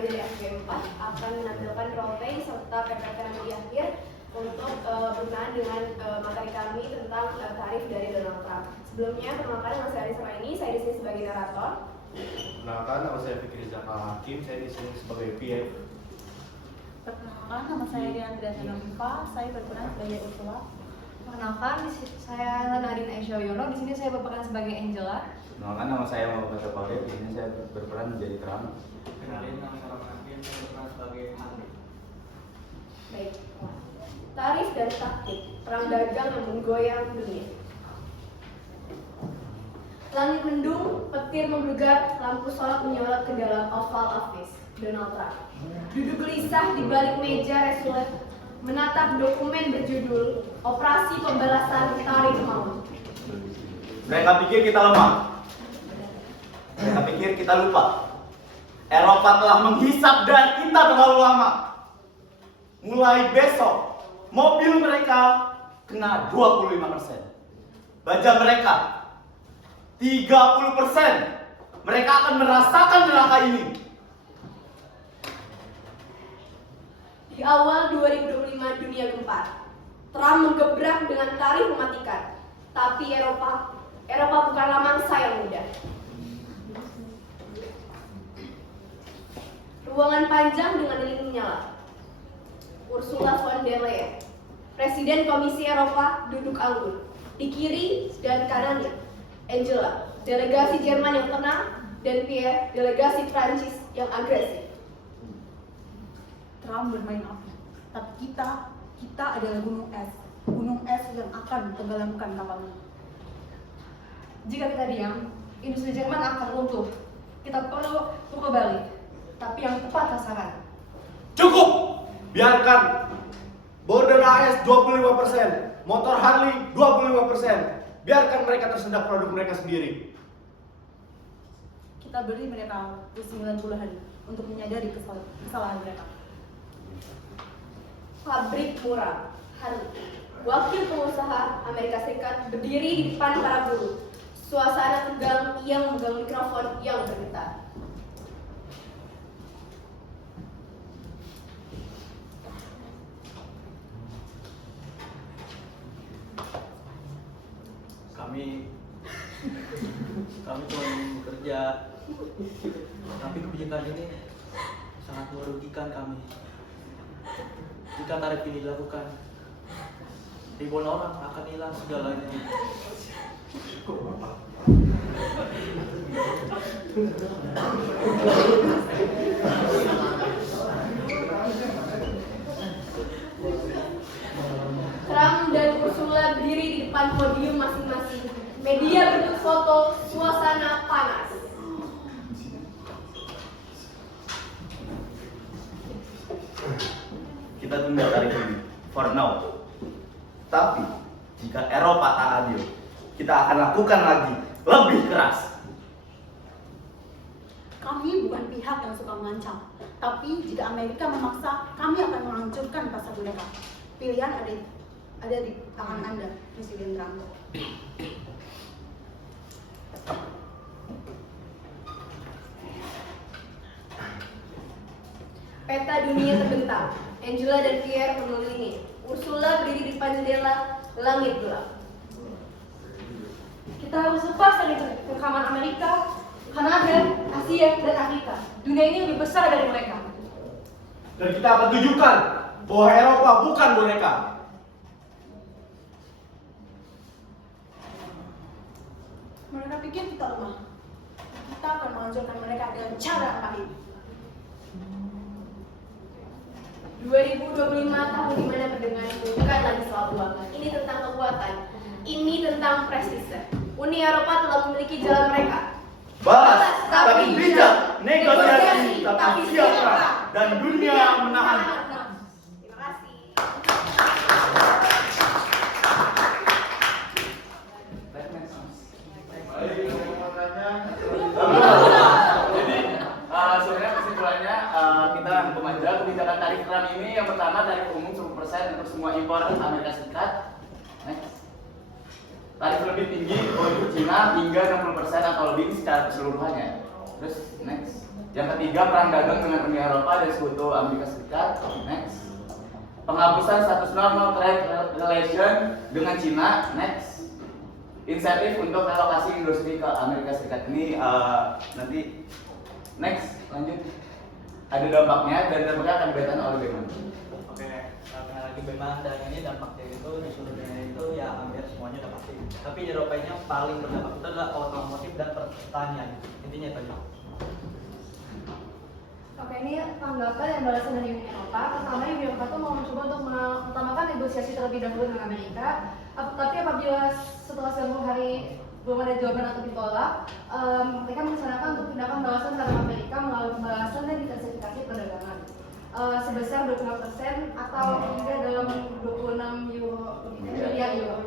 kami dari FG4 akan menampilkan role-play serta PPT di akhir untuk berkenaan dengan materi kami tentang tarif dari Donald Trump. Sebelumnya, perkenalkan nama saya Aris Raini, saya di sini sebagai narator. Perkenalkan, nama saya Fikri Zaka Hakim, saya di sini sebagai PA. Perkenalkan, nama saya Diandra Sanampa, saya berperan sebagai Ursula. Perkenalkan, saya Nadine Aisyah Yono, di sini saya berperan sebagai Angela. Perkenalkan, nama saya Muhammad Syafawi, di sini saya berperan menjadi Trump. Kenalin, nama saya Rahman Hakim, saya berperan sebagai Hamid. Baik. Tarif dan taktik perang dagang yang menggoyang dunia. Langit mendung, petir menggelegar, lampu sorot menyorot ke dalam Oval Office Donald Trump. Duduk gelisah di balik meja resulet, menatap dokumen berjudul Operasi Pembalasan Tarif Maut. Mereka pikir kita lemah. Mereka pikir kita lupa. Eropa telah menghisap dari kita terlalu lama. Mulai besok, mobil mereka kena 25%. Baja mereka 30%. Mereka akan merasakan neraka ini. Di awal 2025 dunia gempar, Trump menggebrak dengan tarif mematikan. Tapi Eropa bukanlah mangsa yang mudah. Ruangan panjang dengan lilin menyala. Ursula von der Leyen, Presiden Komisi Eropa, duduk anggun. Di kiri dan kanannya, Angela, delegasi Jerman yang tenang, dan Pierre, delegasi Prancis yang agresif. Trump bermain api, tapi kita adalah gunung es yang akan tenggelamkan kapalnya. Jika kita diam, industri Jerman akan runtuh. Kita perlu pukul balik, tapi yang tepat sasaran. Cukup! Biarkan border AS 25%, motor Harley 25%. Biarkan mereka tersedak produk mereka sendiri. Kita beri mereka 90 hari untuk menyadari kesalahan mereka. Pabrik murah, Harley. Wakil pengusaha Amerika Serikat berdiri di depan para buruh. Suasana tegang, ia memegang mikrofon yang bergetar. Kami cuma ingin bekerja, tapi kebijakan ini sangat merugikan kami. Jika tarif ini dilakukan, ribuan orang akan hilang segalanya. Trump dan Ursula berdiri di depan podium masing-masing. Media berikut foto, suasana panas. Kita tunda tarif ini, for now. Tapi, jika Eropa tak adil, kita akan lakukan lagi, lebih keras. Kami bukan pihak yang suka mengancam, tapi jika Amerika memaksa, kami akan menghancurkan pasar mereka. Pilihan ada di tangan Anda, Presiden Trump. Peta dunia terbentang. Angela dan Pierre mengelilingi. Ursula berdiri di depan jendela, langit gelap. Kita harus lepas dari rekaman Amerika, Kanada, Asia, dan Afrika. Dunia ini lebih besar dari mereka. Dan kita akan tunjukkan bahwa Eropa bukan boneka. Mereka pikir kita lemah. Kita akan menghancurkan mereka dengan cara pahit. 2025 tahun dimana perdagangan bukan lagi soal uang. Ini tentang kekuatan. Ini tentang prestise. Uni Eropa telah memiliki jalan mereka. Balas, tapi bijak, negosiasi, tapi siap perang, dan dunia menahan. Terima kasih. Jadi sebenarnya kesimpulannya kita rangkum aja kebijakan tarif Trump ini. Yang pertama, tarif umum 10% untuk semua impor Amerika Serikat. Next. Tarif lebih tinggi untuk Cina hingga 60% atau lebih secara keseluruhannya. Terus next. Yang ketiga, perang dagang dengan Uni Eropa dan Sekutu Amerika Serikat. Next. Penghapusan status normal trade relation dengan Cina. Next. Insentif untuk relokasi industri ke Amerika Serikat. Ini nanti next lanjut. Ada dampaknya dan dampaknya akan diberikan oleh BEMAN. Oke, karena lagi BEMAN dan ini dampaknya itu di seluruh dunia itu ya hampir semuanya udah pasti. Tapi di Eropa ini yang paling berdampak itu adalah otomotif dan pertanian. Intinya itu aja. Oke, ini tanggapan dan balasan dari Uni Eropa. Pertama, Uni Eropa itu mau mencoba untuk mengutamakan negosiasi terlebih dahulu dengan Amerika. Tapi apabila setelah 90 hari belum ada jawaban atau ditolak, mereka merencanakan untuk tindakan balasan terhadap Amerika melalui pembalasan dan diversifikasi perdagangan sebesar 25% atau hingga dalam 26 miliar euro.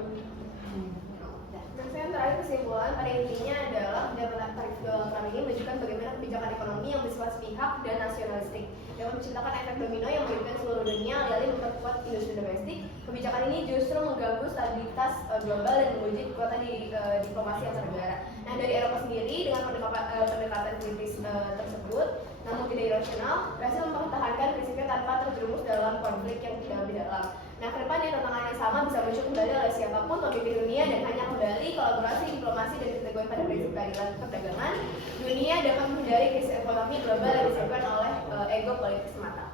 Dan saya terakhir kesimpulan pada intinya adalah kebijakan tarif Trump ini menunjukkan bagaimana kebijakan ekonomi yang bersifat sepihak dan nasionalistik dapat menciptakan efek domino yang merugikan seluruh dunia alih-alih memperkuat industri domestik. Kebijakan ini justru mengganggu stabilitas global dan menguji kekuatan di diplomasi antar negara. Nah, dari Eropa sendiri dengan pendekatan kritis tersebut, namun tidak irasional, berhasil mempertahankan prinsipnya tanpa terjerumus dalam konflik yang tidak lebih dalam. Nah, kedepannya tantangan yang sama bisa muncul kembali oleh siapapun pemimpin dunia dan hanya kembali kolaborasi diplomasi dan diteguhkan pada prinsip keadilan perdagangan. Dunia dapat menghindari krisis ekonomi global yang disebabkan oleh ego politik semata.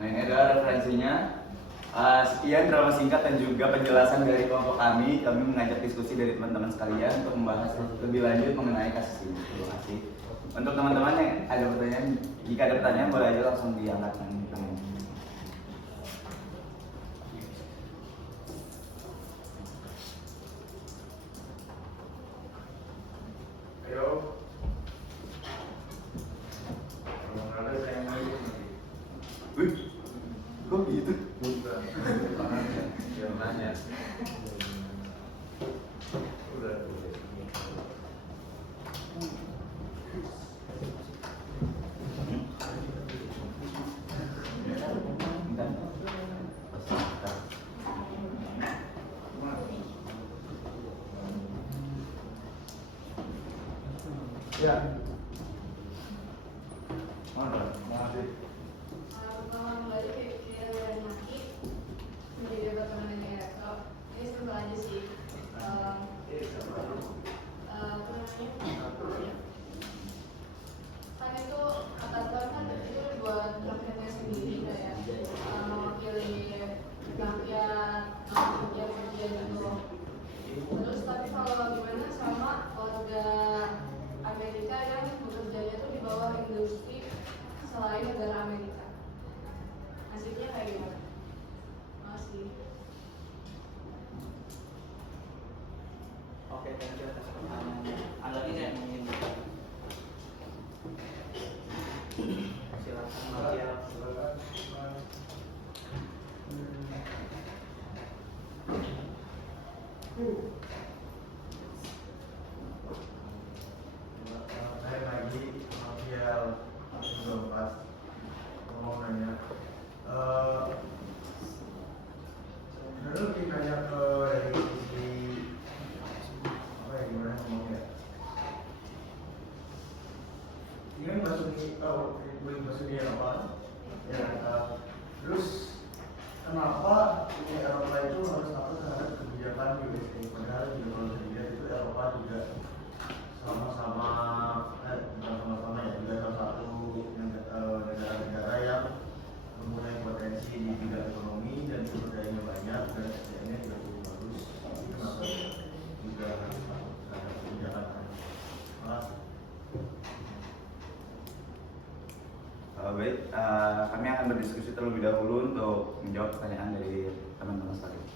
Nah, ini adalah referensinya. Sekian drama singkat dan juga penjelasan dari kelompok kami. Kami mengajak diskusi dari teman-teman sekalian untuk membahas lebih lanjut mengenai kasus ini. Terima kasih. Untuk teman-teman yang ada pertanyaan, jika ada pertanyaan boleh aja langsung diangkat. Ayo. Kalau ada saya mau ikut nanti. Wih, kok gitu? Bukan. Jangan nanya. Udah. Ya. Mana? Masih. Pertama kembali ke Kira dan Maki menjadi departemen Elektro. Ini simpel aja sih. Kan itu atasan kan itu buat rakyatnya sendiri kayak mewakili rakyat, kerja gitu. Terus tapi kalau gimana sama warga Amerika yang bekerjanya tuh di bawah industri selain negara Amerika, nasibnya kayak gimana? Masih. Oke, thank you atas pertanyaannya. Ada lagi yang ingin silakan Maria. Saya lagi Mafiel Pas mau nanya. Sebenarnya lebih nanya ke dari sisi apa ya, gimana ngomongnya? Ini kan bahasa Uni Eropa, ya. Terus kenapa Uni Eropa itu harus takut terhadap kebijakan USA? Padahal juga kalau saya lihat itu Eropa juga sama-sama bukan sama-sama ya, juga salah satu negara-negara yang mempunyai potensi di bidang ekonomi dan sumber dayanya banyak dan SDM-nya juga cukup bagus. Jadi kenapa juga harus takut terhadap kebijakan? Baik, kami akan berdiskusi terlebih dahulu untuk menjawab pertanyaan dari teman-teman sekalian.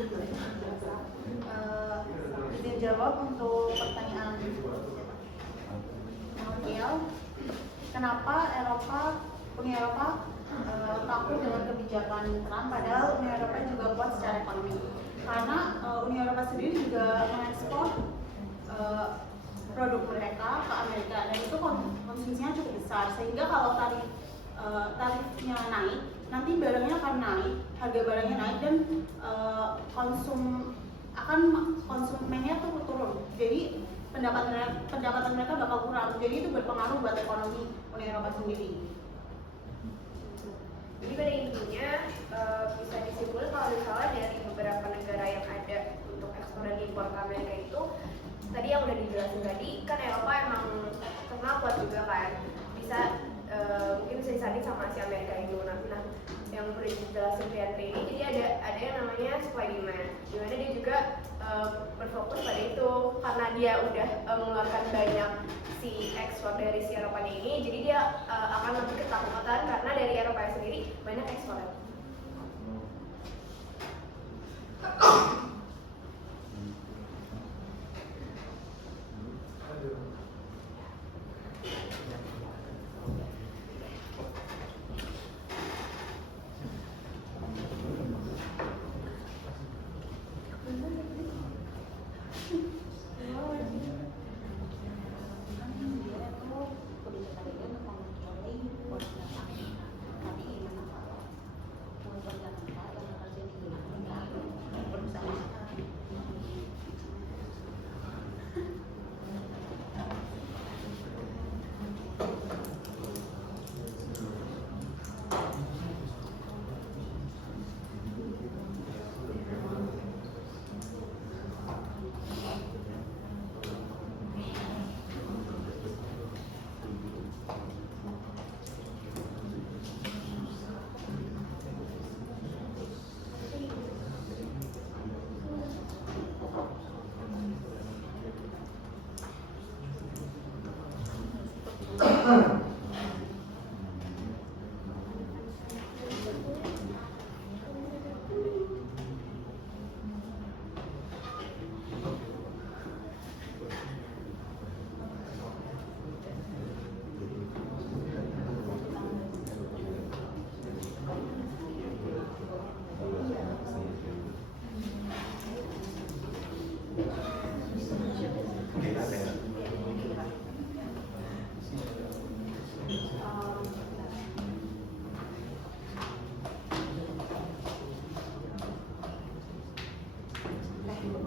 Izin jawab untuk pertanyaan Nokiel. Kenapa Uni Eropa takut dengan kebijakan Trump padahal Uni Eropa juga kuat secara ekonomi? Karena Uni Eropa sendiri juga mengekspor produk mereka ke Amerika dan itu konsumsinya cukup besar, sehingga kalau tarifnya naik, nanti barangnya akan naik, harga barangnya naik dan konsumennya tuh turun. Jadi pendapatan mereka bakal kurang. Jadi itu berpengaruh buat ekonomi Uni Eropa sendiri. Jadi pada intinya bisa disimpulkan kalau misalnya dari beberapa negara yang ada untuk ekspor dan impor ke Amerika itu, tadi yang udah dijelasin tadi, kan Eropa emang terkenal kuat juga kan, bisa mungkin bisa disanding sama si Amerika itu. Nah yang perlu dijelasin Triantri ini, jadi ada yang namanya supply demand, dimana dia juga berfokus pada itu karena dia udah mengeluarkan banyak si ekspor dari si Eropa ini, jadi dia akan lebih ketakutan karena dari Eropa sendiri banyak ekspor.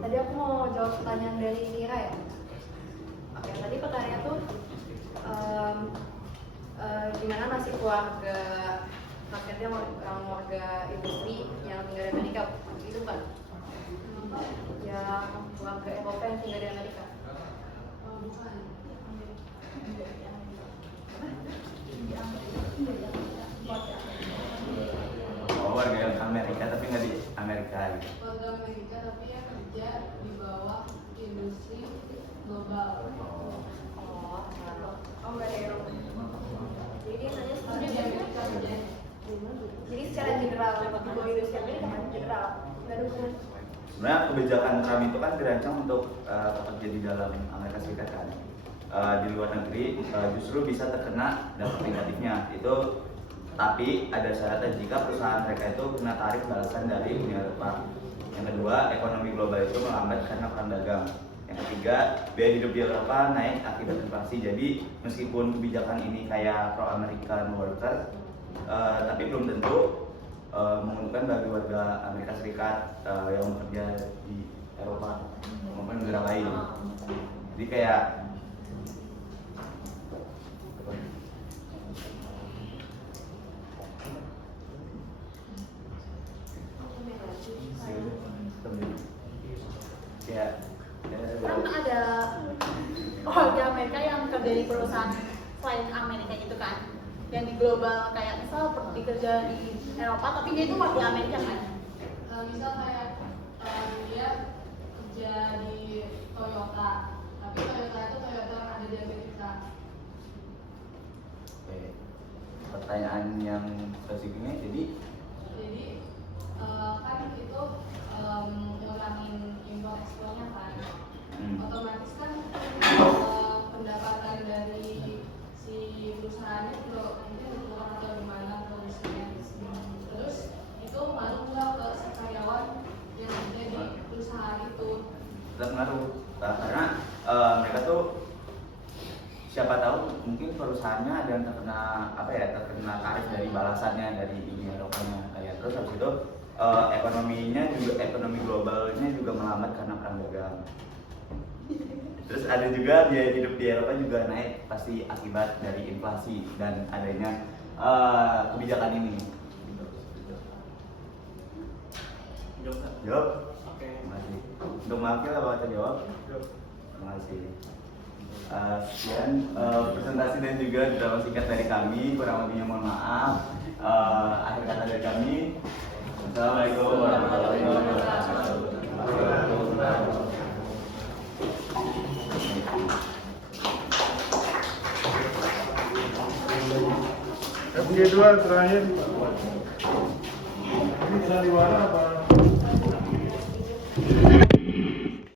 Tadi aku mau jawab pertanyaan dari Mira ya. Oke, tadi pertanyaannya tuh gimana nasib warga rakyatnya, warga industri yang tinggal di Amerika, itu kan? Ya, warga Eropa yang tinggal di Amerika. Oh, warga yang Amerika tapi nggak di Amerika gitu. Warga Amerika tapi yang kerja di bawah industri global. Oh nggak ada Eropa. Jadi dia nanya Tapi di Amerika kerja. jadi secara general, di bawah industri Amerika kan general, nggak ada hubungan. Sebenarnya kebijakan Trump itu kan dirancang untuk bekerja di dalam Amerika Serikat kan. Di luar negeri justru bisa terkena dampak negatifnya itu, tapi ada syaratnya jika perusahaan mereka itu kena tarif balasan dari Uni Eropa. Yang kedua, ekonomi global itu melambat karena perang dagang. Yang ketiga, biaya hidup di Eropa naik akibat inflasi. Jadi meskipun kebijakan ini kayak pro American worker, tapi belum tentu menguntungkan bagi warga Amerika Serikat yang bekerja di Eropa maupun negara lain. Jadi kayak Kan ada warga Amerika yang kerja di perusahaan selain Amerika itu kan, yang di global kayak misal dikerja di Eropa tapi dia itu warga Amerika kan. Misal kayak dia kerja di Toyota, tapi Toyota itu Toyota yang ada di Amerika. Oke. Pertanyaan yang spesifiknya jadi Jadi kan itu terpengaruh. Karena mereka tuh siapa tahu mungkin perusahaannya ada yang terkena tarif dari balasannya dari Uni Eropanya kayak. Terus habis itu ekonomi globalnya juga melambat karena perang dagang. Terus ada juga biaya hidup di Eropa juga naik pasti akibat dari inflasi dan adanya kebijakan ini. Jawab. Oke. Terima kasih. Untuk Makil apa kita jawab? Terima kasih. Sekian presentasi dan juga drama singkat dari kami. Kurang lebihnya mohon maaf. Akhir kata dari kami. Assalamualaikum warahmatullahi wabarakatuh. FG2 terakhir. Ini sandiwara apa?